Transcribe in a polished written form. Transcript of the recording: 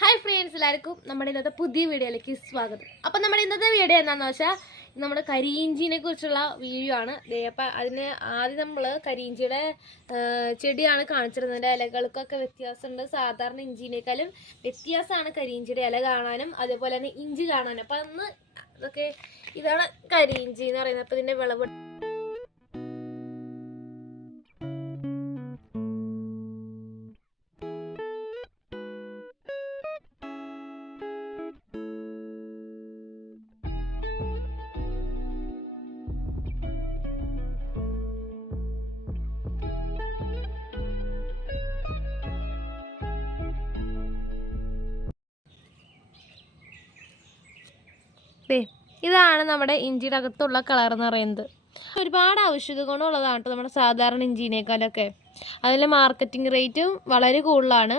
Hi friends, എല്ലാവർക്കും നമ്മുടെ ഇന്നത്തെ പുതിയ വീഡിയോയിലേക്ക് സ്വാഗതം. അപ്പം നമ്മുടെ ഇന്നത്തെ വീഡിയോ എന്താണെന്ന് വെച്ചാൽ നമ്മുടെ കരിയിഞ്ചിനെ കുറിച്ചുള്ള വീഡിയോ ആണ്. അപ്പം അതിന് ആദ്യം നമ്മൾ കരിയിഞ്ചിയുടെ ചെടിയാണ് കാണിച്ചിരുന്നത്. ഇലകൾക്കൊക്കെ വ്യത്യാസമുണ്ട്. സാധാരണ ഇഞ്ചിനേക്കാളും വ്യത്യാസമാണ് കരിയിഞ്ചിയുടെ ഇല കാണാനും അതേപോലെ തന്നെ ഇഞ്ചി കാണാനും. അപ്പം അന്ന് ഇതൊക്കെ ഇതാണ് കരിയിഞ്ചി എന്ന് പറയുന്നത്. അപ്പം ഇതിൻ്റെ വിളവ് ഇതാണ് നമ്മുടെ ഇഞ്ചിയുടെ അകത്തുള്ള കളർ എന്ന് പറയുന്നത്. ഒരുപാട് ഔഷധ ഗുണമുള്ളതാണ് കേട്ടോ നമ്മുടെ സാധാരണ ഇഞ്ചിനേക്കാളൊക്കെ. അതിൽ മാർക്കറ്റിംഗ് റേറ്റും വളരെ കൂടുതലാണ്.